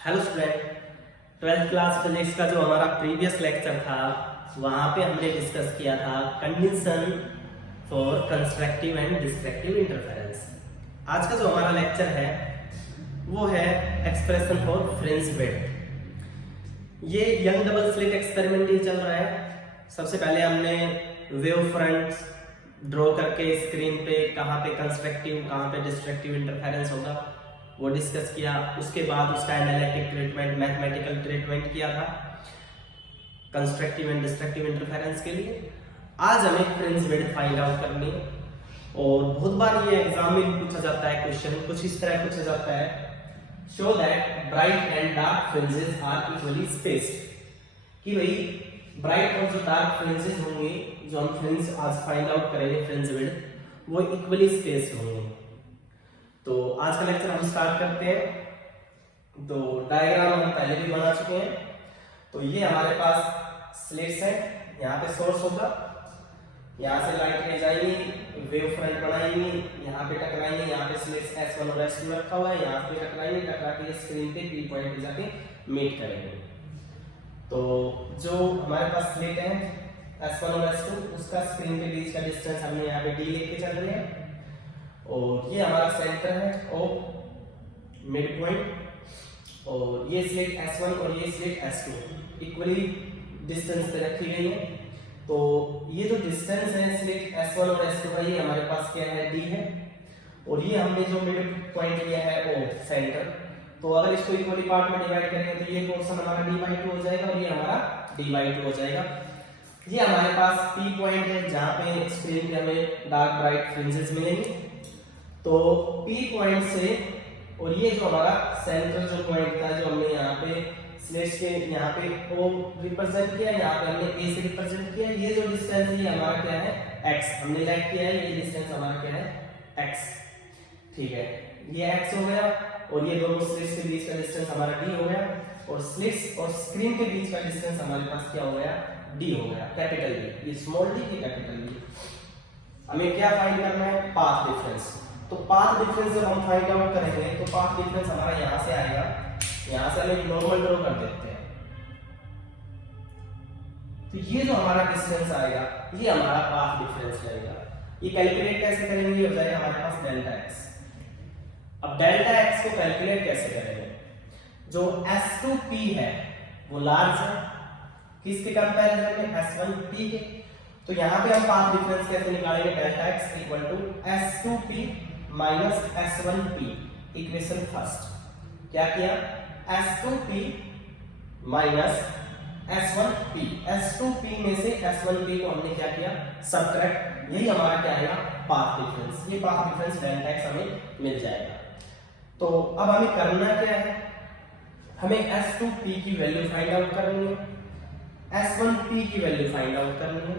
Hello student, 12th class physics का जो हमारा प्रीवियस लेक्चर था वहाँ पे हमने डिस्कस किया था condition for constructive and destructive interference. आज का जो हमारा लेक्चर है वो है एक्सप्रेशन फॉर फ्रिंज विड्थ। ये यंग डबल स्लिट एक्सपेरिमेंट ही चल रहा है। सबसे पहले हमने वेव फ्रंट्स ड्रॉ करके स्क्रीन पे कहाँ पे कंस्ट्रक्टिव कहाँ पे डिस्ट्रक्टिव इंटरफेरेंस होगा वो डिस्कस किया। उसके बाद उसका एनालिटिक ट्रीटमेंट, मैथमेटिकल ट्रीटमेंट किया था कंस्ट्रक्टिव एंड डिस्ट्रक्टिव इंटरफेरेंस के लिए। आज हमें फ्रिंज विड्थ फाइंड आउट करनी है और बहुत बार ये एग्जाम में पूछा जाता है क्वेश्चन कुछ इस तरह पूछा जाता है, show that bright and dark fringes are equally spaced. कि भाई ब्राइट और जो डार्क फ्रिंजेस होंगे जो हम फ्रिंज आज फाइंड आउट करेंगे फ्रिंज विड्थ वो इक्वली स्पेस्ड होंगे। तो आज का लेक्चर हम स्टार्ट करते हैं। तो डायग्राम हम पहले भी बना चुके हैं। तो ये हमारे पास स्लिट्स है, यहाँ पे सोर्स होगा, यहाँ से लाइट ले जाएंगी, वेव फ्रंट बनाएंगी, यहाँ पे टकराएंगे, यहाँ पे स्लिट्स S1 और S2 रखा हुआ है, यहाँ पे टकराएंगे, टकरा के स्क्रीन पे P पॉइंट पे जाके मीट करेंगे। तो जो हमारे पास स्लिट है S1 और S2 उसका स्क्रीन के बीच का डिस्टेंस हमने यहाँ पे D लेके चल रहे हैं और ये हमारा सेंटर है और मिड पॉइंट। और ये स्लिट S1 और ये स्लिट S2 इक्वली डिस्टेंस पे रखी गई है। तो ये जो डिस्टेंस है स्लिट S1 और S2 का ये हमारे पास क्या है D है और ये हमने जो मिड पॉइंट लिया है वो सेंटर। तो अगर इसको इक्वली पार्ट में डिवाइड करेंगे तो ये पोर्शन हमारा D/2 हो जाएगा और ये हमारा D/2 हो जाएगा। ये हमारे पास P पॉइंट है जहाँ पे स्क्रीन पे हमें डार्क ब्राइट फ्रिंजेस मिलेंगे। तो P पॉइंट से और ये जो हमारा सेंट्रल जो पॉइंट था जो हमने यहाँ पे स्लिट्स के यहाँ पे O रिप्रेजेंट किया, यहाँ पे हमने A से रिप्रेजेंट किया। ये जो डिस्टेंस है ये हमारा क्या है X हमने लाइक किया है, ये डिस्टेंस हमारा क्या है X। ठीक है, ये X हो गया और ये दोनों स्लिट्स के बीच का डिस्टेंस हमारा D हो गया और स्लिट्स और स्क्रीन के बीच का डिस्टेंस हमारे पास क्या हो गया D हो गया, कैपिटल D। ये स्मॉल d की कैपिटल D। हमें क्या फाइंड करना है, पाथ डिफरेंस। तो पाथ डिफरेंस जब हम फाइंड आउट करेंगे तो पाथ डिफरेंस हमारा यहां से आएगा, यहां से हम एक नॉर्मल ड्रॉ कर देते हैं। तो ये जो हमारा डिस्टेंस आएगा ये हमारा पाथ डिफरेंस रहेगा। ये कैलकुलेट कैसे करेंगे, हो जाएगा हमारे पास डेल्टा x। अब डेल्टा x को कैलकुलेट कैसे करेंगे, जो S2P है वो लार्ज है किसके कंपैरिजन में S1P के। तो यहाँ पे हम पाथ डिफरेंस कैसे निकालेंगे, delta x equal to S2P minus S1P। Equation first क्या किया, S2P माइनस S1P, S2P में से S1P को हमने क्या किया सबट्रैक्ट, यही हमारा क्या आएगा पाथ डिफरेंस। ये पाथ डिफरेंस डेल्टा x हमें मिल जाएगा। तो अब हमें करना क्या है, हमें S2P की वैल्यू फाइंड आउट करनी है, S1P की वैल्यू फाइंड आउट करनी है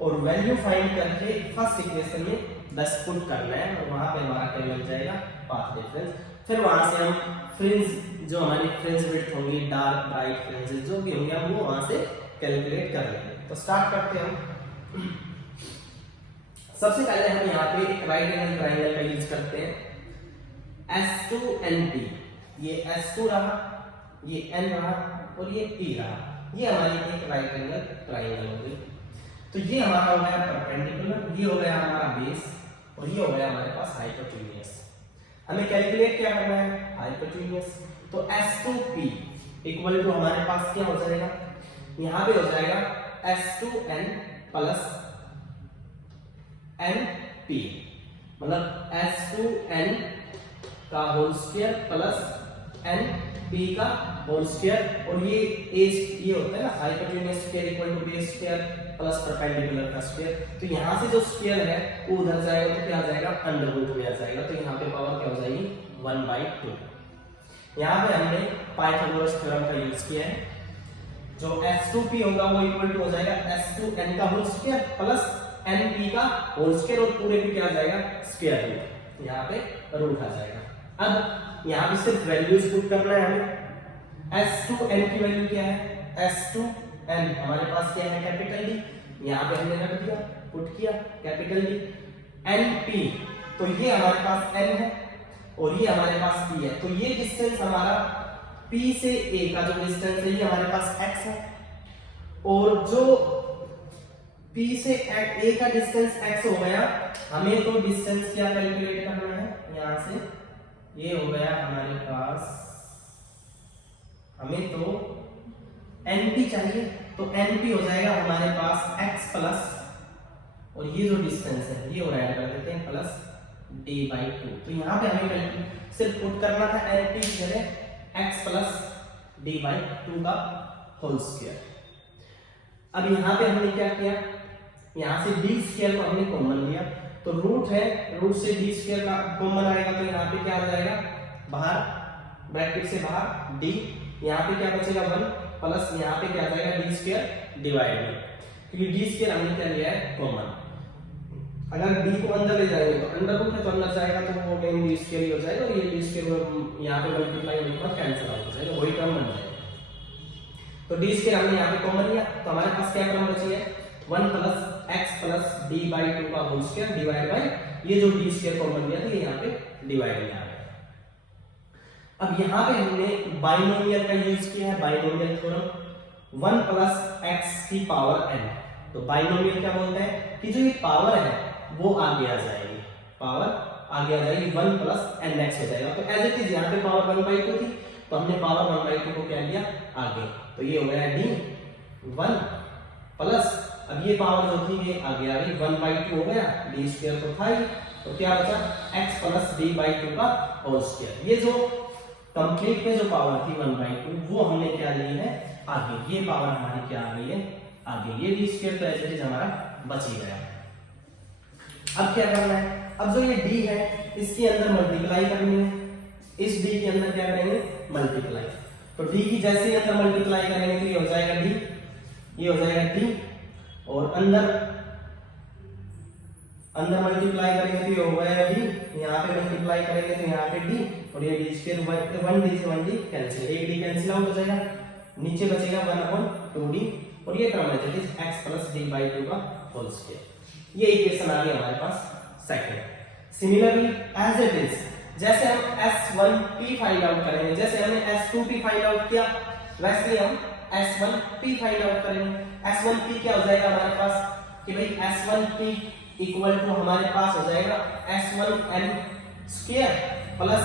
और वैल्यू फाइंड करके फर्स्ट इक्वेशन में 10 पुट करना है और वहां पे हमारा क्या मिल जाएगा पाथ डिफरेंस। फिर वहां से हम फ्रिंज जो हमारी फ्रिंज विड्थ होंगी, डार्क ब्राइट फ्रिंजेस जो भी होंगे हम वो वहां से कैलकुलेट कर लेंगे। तो स्टार्ट करते हैं हम। सबसे पहले हम यहाँ पे एक राइट एंगल ट्रायंगल का यूज करते हैं, S2NP। ये S2 रहा, ये N रहा और ये P रहा। ये हमारी एक राइट एंगल ट्रायंगल हो गई। तो ये हमारा हो गया परपेंडिकुलर, ये हो गया हमारा बेस और ये हो गया हमारे पास हाइपोटेन्यूज। हमें कैलकुलेट क्या करना है, हाइपोटेन्यूज। तो S2P इक्वल टू हमारे पास क्या हो जाएगा, यहां पे हो जाएगा S2N प्लस NP, मतलब S2N का होल स्क्वायर प्लस NP का होल स्क्वायर। और ये होता है ना hypotenuse square equal to base square plus perpendicular का स्क्वायर। तो यहां से जो स्क्वायर है वो उधर जाएगा तो क्या आ जाएगा अंडर रूट में आ जाएगा। तो यहाँ पे पावर क्या हो जाएगी 1/2। यहाँ पे हमने पाइथागोरस थ्योरम का यूज किया है। जो S2P होगा वो इक्वल टू हो जाएगा S2N का होल स्क्वायर प्लस NP का होल स्क्वायर और पूरे पे क्या आ जाएगा स्क्वायर रूट, यहाँ पे रूट आ जाएगा। अब यहाँ पे सिर्फ वैल्यूज पुट करना है हमें। S2N की वैल्यू क्या है, S2N हमारे पास क्या है कैपिटल D, यहाँ पे हमने रख दिया पुट किया कैपिटल D। NP तो ये हमारे पास N है और ये हमारे पास P है। तो ये डिस्टेंस हमारा P से A का जो डिस्टेंस है ये हमारे पास x है, और जो P से A का डिस्टेंस x हो गया, हमें तो डिस्टेंस क्या कैलकुलेट करना है, यहां से ये हो गया हमारे पास, हमें तो NP चाहिए, तो NP हो जाएगा हमारे पास x प्लस, और ये जो डिस्टेंस है ये और ऐड कर देते हैं प्लस d/2। तो यहाँ पे हमें सिर्फ पुट करना था NP की जगह x प्लस d/2 का होल स्क्वायर। अब यहाँ पे हमने क्या किया, यहाँ से d स्क्वायर को हमने कॉमन लिया, तो रूट है, रूट से d स्क्वायर का कॉमन आएगा, तो यहाँ पे क्या आ जाएगा, बाहर ब्रैकेट से बाहर d, यहाँ पे क्या बचेगा 1 प्लस यहाँ पे क्या आ जाएगा d स्क्वायर डिवाइड में, क्योंकि d स्क्वायर हमने क्या लिया है कॉमन। अगर d को अंदर ले जाएंगे तो अंडर रूट है तो अंदर जाएगा तो वो मेन d स्क्वायर ही हो जाएगा, और ये d स्क्वायर यहाँ पे मल्टीप्लाई होने के बाद कैंसिल आउट हो जाएगा, वही टर्म बन जाएगा। तो d स्क्वायर हमने यहाँ पे कॉमन लिया, तो हमारे पास क्या टर्म बची है 1 प्लस x प्लस d/2 का होल स्क्वायर डिवाइड बाय ये जो d स्क्वायर कॉमन लिया था ये यहाँ पे डिवाइड में आ गया। अब यहाँ पे हमने बाइनोमियल का यूज किया है, बाइनोमियल थ्योरम 1 प्लस x की पावर n। तो बाइनोमियल क्या बोलते हैं कि जो ये पावर है वो आगे आ जाएगी, पावर आगे आ जाएगी 1 प्लस nx हो जाएगा। तो एज इट इज यहाँ पे पावर 1/2 थी, तो हमने पावर 1/2 को क्या लिया आगे, तो ये हो गया d1 प्लस, अब ये पावर जो थी ये आगे आ गई 1/2 हो गया, d स्क्वायर तो था ही, तो क्या बचा x प्लस d/2 का होल स्क्वायर। ये जो कंप्लीट में जो पावर थी 1/2 वो हमने क्या ली है आगे, ये पावर हमारी क्या आ गई है आगे, ये d स्क्वायर तो एज इट इज हमारा बच ही गया। अब क्या करना है, अब जो ये d है इसके अंदर मल्टीप्लाई करनी है, इस d के अंदर क्या करेंगे मल्टीप्लाई, तो d की जैसे ही अंदर मल्टीप्लाई करेंगे तो ये हो जाएगा d, ये हो जाएगा d, और अंदर मल्टीप्लाई करेंगे तो ये हो गया d, यहाँ पे मल्टीप्लाई करेंगे तो यहाँ पे d, और ये d स्क्वायर 1d से 1d कैंसिल, एक d कैंसिल आउट हो जाएगा, नीचे बचेगा 1/2d, और ये टर्म है x प्लस d/2 का होल स्क्वायर। ये इक्वेशन आ गई हमारे पास second. Similarly as it is, जैसे हम S1P फाइंड आउट करेंगे, जैसे हमने S2P फाइंड आउट किया वैसे ही हम S1P फाइंड आउट करेंगे। S1P क्या हो जाएगा हमारे पास कि भाई S1P इक्वल टू हमारे पास हो जाएगा S1M स्क्वायर प्लस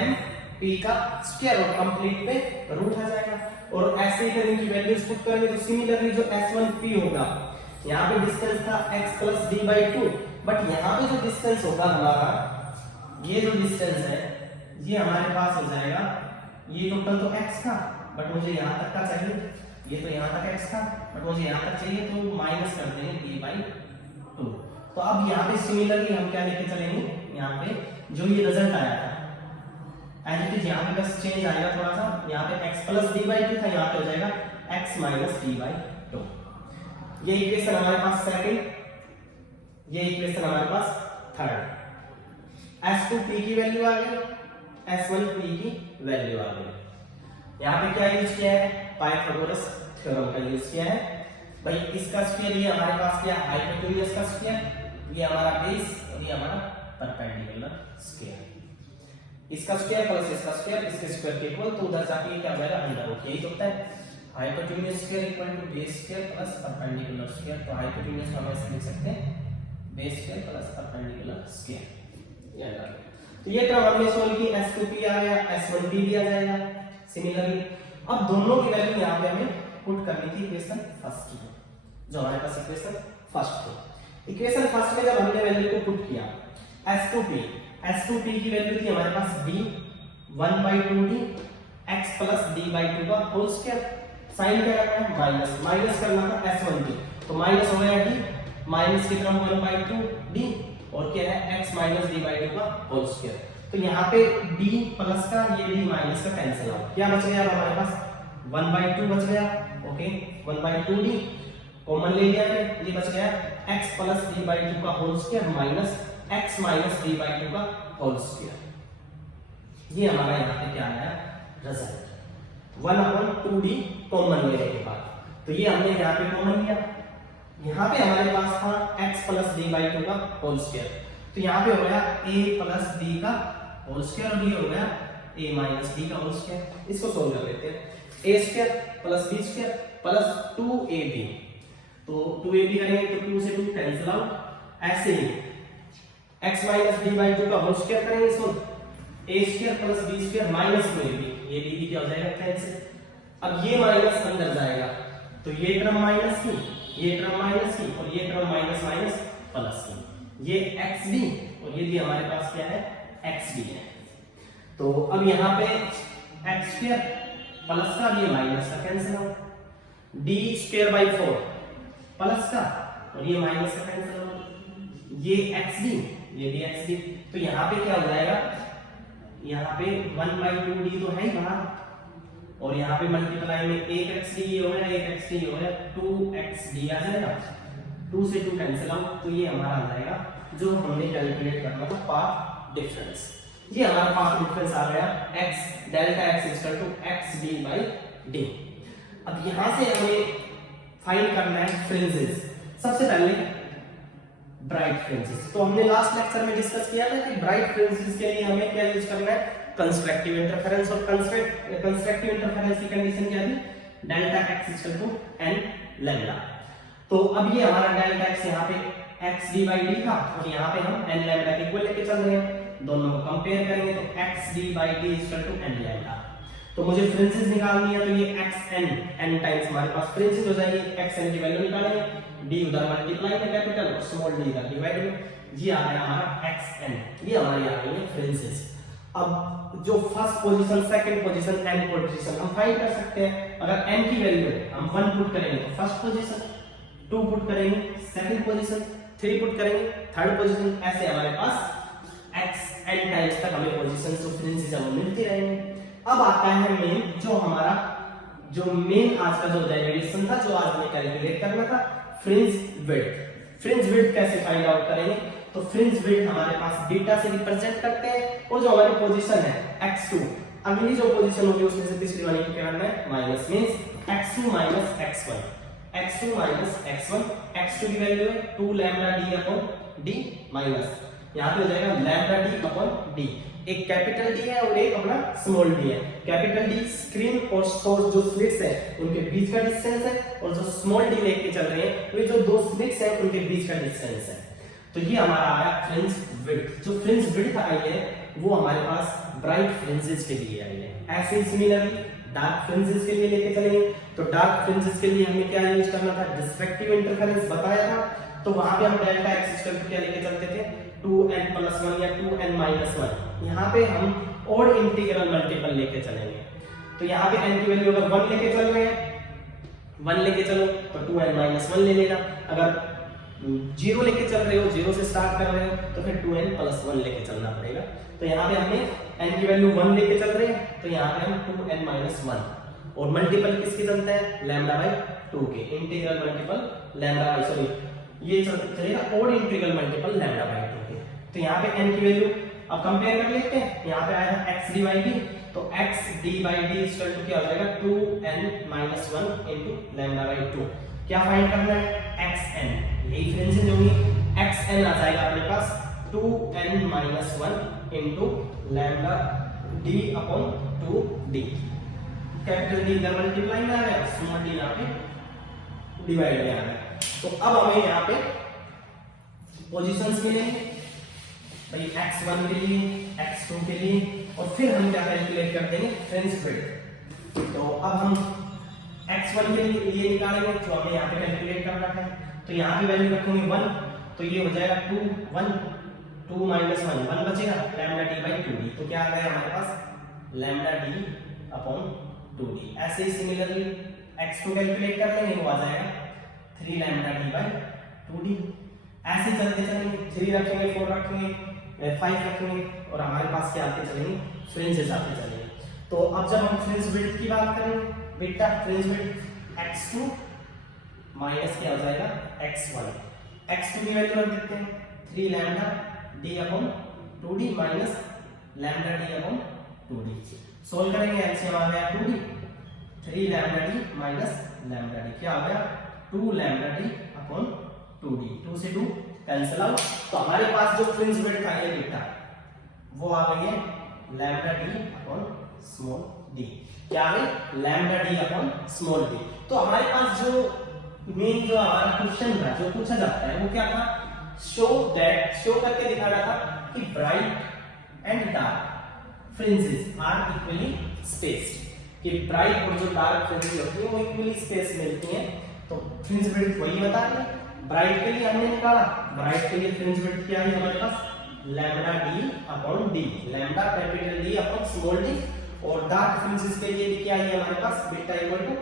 MP का स्क्वायर, और कंप्लीट पे रूट आ जाएगा, और ऐसे ही इनकी वैल्यूज पुट करेंगे तो सिमिलरली जो S1P होगा, यहाँ पे डिस्टेंस था x प्लस d/2, बट यहाँ पे जो डिस्टेंस होगा हमारा, ये जो डिस्टेंस है ये हमारे पास हो जाएगा, ये टोटल तो x था बट मुझे यहाँ तक का चाहिए, ये तो यहाँ तक x था बट मुझे यहाँ तक चाहिए, तो माइनस कर देंगे d/2। तो अब यहाँ पे सिमिलरली हम क्या लेके चलेंगे, यहाँ पे जो ये रिजल्ट आया था एज इट इज यहाँ पे बस चेंज आएगा थोड़ा सा, यहाँ पे x प्लस d/2 था, यहाँ पे हो जाएगा x माइनस d/2। ये इक्वेशन हमारे पास सेकंड, ये इक्वेशन हमारे पास थर्ड। S2P की वैल्यू आ गई, S1P की वैल्यू आ गई। यहाँ पे क्या यूज किया है, पाइथागोरस थ्योरम का यूज किया है। भाई इसका स्क्वायर ये हमारे पास क्या हाइपोटेन्यूज का स्क्वायर, ये हमारा बेस और ये हमारा परपेंडिकुलर स्क्वायर, इसका स्क्वायर प्लस इसका स्क्वायर, इसके स्क्वायर के इक्वल, तो उधर जाके क्या हो जाएगा अंडर रूट, यही तो होता है hypotenuse square equal to base square plus perpendicular square. तो हाइपोटेन्यूज को हम ऐसे लिख सकते हैं base square plus perpendicular square, याद आ गया। तो ये टर्म हमने सोल्व की, S2P आ गया, S1P भी आ जाएगा। सिमिलरली अब दोनों की वैल्यू यहाँ पे हमें पुट करनी थी इक्वेशन फर्स्ट में, जो हमारे पास इक्वेशन फर्स्ट थी। इक्वेशन फर्स्ट में जब हमने वैल्यू को पुट किया S2P की वैल्यू थी हमारे पास d 1/2d x plus d/2 का होल स्क्वायर, साइन क्या करना है माइनस, माइनस करना था S1P, तो माइनस हो गया d, माइनस की तरफ 1/2d, और क्या है x माइनस d/2 का होल स्क्वायर। तो यहाँ पे d प्लस का ये d माइनस का कैंसिल आउट, क्या बच गया हमारे पास 1/2 बच गया, ओके 1/2d कॉमन ले लिया है, ये बच गया x प्लस d/2 का whole square minus x minus d/2 का होल स्क्वायर। ये हमारा यहाँ पे क्या आया रिजल्ट 1/2d कॉमन लेने के बाद, तो ये हमने यहाँ पे कॉमन लिया, यहाँ पे हमारे पास था x प्लस d/2 का होल स्क्वायर, तो यहाँ पे हो गया a प्लस d का होल स्क्वायर, और ये हो गया a माइनस बी का होल स्क्वायर। इसको सोल्व कर लेते हैं, a square plus b square plus 2ab, तो 2ab करेंगे तो 2 से 2 कैंसिल आउट। ऐसे ही x माइनस b बाई 2 का होल स्क्वायर करेंगे, इसको a square plus b square minus 2ab, ये b क्या हो जाएगा कैंसिल। अब ये माइनस अंदर जाएगा तो ये टर्म माइनस की, ये टर्म माइनस की और ये टर्म माइनस माइनस प्लस की, ये xd और ये भी हमारे पास क्या है xd है। तो अब यहाँ पे x स्क्वायर प्लस का, ये माइनस का cancel out, d square by 4 plus का और ये माइनस का कैंसिल आउट, ये xd ये भी xd। तो यहाँ पे क्या हो जाएगा, यहाँ पे 1/2d तो है ही बाहर और यहाँ पे मल्टीप्लाई में 1xd हो गया, 1xd हो गया, 2xd आ जाएगा, 2 से 2 कैंसिल आउट। तो ये हमारा आ जाएगा जो हमने कैलकुलेट करना था पाथ डिफरेंस, ये हमारा पाथ डिफरेंस आ गया x delta x equal to xd by d। अब यहां से हमें फाइंड करना है फ्रिंजेस। सबसे पहले ब्राइट फ्रिंजेस, तो हमने लास्ट लेक्चर में डिस्कस किया था कि ब्राइट फ्रिंजेस के लिए हमें क्या यूज करना है, कंस्ट्रक्टिव इंटरफेरेंस। और कंस्ट्रक्टिव इंटरफेरेंस की कंडीशन क्या थी, delta x equal to n lambda. तो अब ये हमारा डेल्टा x यहाँ पे xd बाई d था और यहाँ पे हम n लैम्डा के इक्वल लेके चल रहे हैं, दोनों को कंपेयर करेंगे तो xd by d equal to n lambda. तो मुझे फ्रिंजेस निकालनी है, तो ये xn n टाइम्स हमारे पास फ्रिंजेस हो जाएगी, xn की वैल्यू निकालेंगे, d उधर मल्टीप्लाई में कैपिटल और स्मॉल d इधर डिवाइड में, ये आ गया हमारा xn, ये हमारी आ गई है फ्रिंजेस। अब जो first position, second position, n position हम फाइंड कर सकते हैं। अगर n की वैल्यू हम 1 पुट करेंगे तो फर्स्ट पोजीशन, 2 पुट करेंगे सेकंड पोजीशन, 3 पुट करेंगे थर्ड पोजीशन, ऐसे हमारे पास xn टाइम्स तक हमें पोजीशंस ऑफ फ्रिंजेस हमें मिलती रहेंगे। अब आता है मेन, जो हमारा जो मेन आज का जो डेरिवेशन था, जो आज हमें कैलकुलेट करना था, फ्रिंज विड्थ। फ्रिंज विड्थ कैसे फाइंड आउट करेंगे, तो फ्रिंज विड्थ हमारे पास बीटा से रिप्रेजेंट करते हैं और जो हमारी पोजीशन है x2, अगली जो पोजीशन होगी उसमें से पिछली वाली को क्या करना है, minus, means x2 minus x1, x2 minus x1, x2 की वैल्यू है 2 lambda d upon d minus, यहाँ पे हो जाएगा लैम्डा d अपॉन d। एक कैपिटल D है और एक अपना स्मॉल d है। कैपिटल D स्क्रीन और सोर्स जो स्लिट्स है उनके बीच का डिस्टेंस है, और जो स्मॉल d लेके चल रहे हैं वे जो दो स्लिट्स है उनके बीच का डिस्टेंस है। तो ये हमारा आया फ्रिंज विड्थ। जो फ्रिंज विड्थ आई है वो हमारे पास ब्राइट फ्रिंजेस के लिए आई है। ऐसे ही सिमिलरली डार्क फ्रिंजेस के लिए लेके चलेंगे, तो डार्क फ्रिंजेस के लिए हमें क्या यूज करना था, डिस्ट्रक्टिव इंटरफेरेंस बताया था। तो वहां पे हम डेल्टा x इक्वल टू क्या लेके चलते थे, 2n+1 या 2n-1। यहाँ पे हम ऑड इंटीग्रल मल्टीपल लेके चलेंगे। तो यहाँ पे n की वैल्यू अगर 1 लेके चल रहे हैं, 1 लेके चलो तो 2n-1 ले लेना। अगर 0 लेके चल रहे हो, 0 से स्टार्ट कर रहे हो तो फिर 2n+1 लेके चलना पड़ेगा। तो यहाँ पे हमने n की वैल्यू 1 लेके चल रहे हैं, तो यहाँ पे हम 2n-1 और मल्टीपल किसके चलता है, लैम्डा बाई 2 के, integral multiple lambda by, sorry ये चलेगा odd integral multiple lambda by 2 के। तो यहाँ पे n की वैल्यू अब कंपेयर कर लेते हैं। यहाँ पे आया है xd बाई d, तो xd by d equal to क्या हो जाएगा, 2n-1 इनटू लैम्डा बाई 2। क्या फाइंड करना है, xn, यही फ्रिंजेस होंगी, xn आ जाएगा अपने पास 2n-1 into lambda d upon 2d। Capital D इधर मल्टीप्लाई में आ गया, स्मॉल d यहाँ पे डिवाइड में आ गया। तो अब हमें यहाँ पे पोजीशंस मिलेंगे भाई, x1 के लिए, x2 के लिए, और फिर हम क्या कैलकुलेट कर देंगे, फ्रिंज विड्थ। तो अब हम x1 के लिए ये निकालेंगे जो हमें यहाँ पे कैलकुलेट करना है। तो यहाँ पे वैल्यू रखेंगे 1, तो ये हो जाएगा 2 माइनस 1 बचेगा, लैम्डा d बाई 2d। तो क्या आ गया हमारे पास, लैम्डा d अपॉन 2d। ऐसे ही सिमिलरली x2 कैलकुलेट कर लेंगे, वो आ जाएगा 3 लैम्डा d बाई 2d। ऐसे चलते चलेंगे, 3 रखेंगे, 4 रखेंगे, 5 रखेंगे, और हमारे पास क्या आते चलेंगे, फ्रिंजेस आते चलेंगे। तो अब जब हम फ्रिंज विड्थ की बात करें, बेटा फ्रिंज विड्थ x2 माइनस क्या हो जाएगा, x1। x2 की वैल्यू रख देते हैं 3 lambda d upon 2d minus lambda d upon 2d। Solve करेंगे, एलसीएम आ गया 2d, 3 lambda d minus lambda d, क्या आ गया 2 लैम्डा d अपॉन 2d। 2 से 2 कैंसिल आउट। तो हमारे पास जो फ्रिंज विड्थ आई है बेटा वो आ गई है lambda D upon small D. क्या है? Lambda D upon small D. तो हमारे पास जो मेन जो हमारा क्वेश्चन था, जो पूछा जाता है वो क्या था? शो करके दिखाना था कि bright and dark fringes are equally spaced, कि ब्राइट और जो डार्क फ्रिंजेस होती है वो इक्वली स्पेस मिलती हैं। तो फ्रिंज विड्थ वही बता रहे हैं। ब्राइट के लिए हमने निकाला, ब्राइट के लिए फ्रिंज विड्थ क्या है हमारे पास? Lambda D upon D, lambda capital D upon small D. और डार्क फ्रिंजेस के लिए भी क्या है हमारे पास? Beta equal to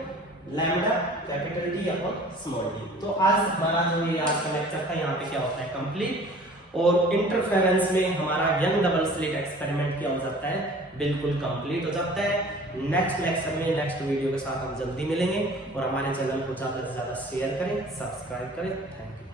lambda capital D upon small D. तो आज हमारा जो ये आज का लेक्चर था यहाँ पे क्या होता है? कंप्लीट। और इंटरफेरेंस में हमारा यंग डबल स्लिट एक्सपेरिमेंट क्या हो जाता है? बिल्कुल कंप्लीट हो जाता है। नेक्स्ट लेक्चर में नेक्स्ट वीडियो के साथ हम जल्दी मिलेंगे। और हमारे चैनल को ज्यादा से ज्यादा शेयर करें, सब्सक्राइब करें। Thank you.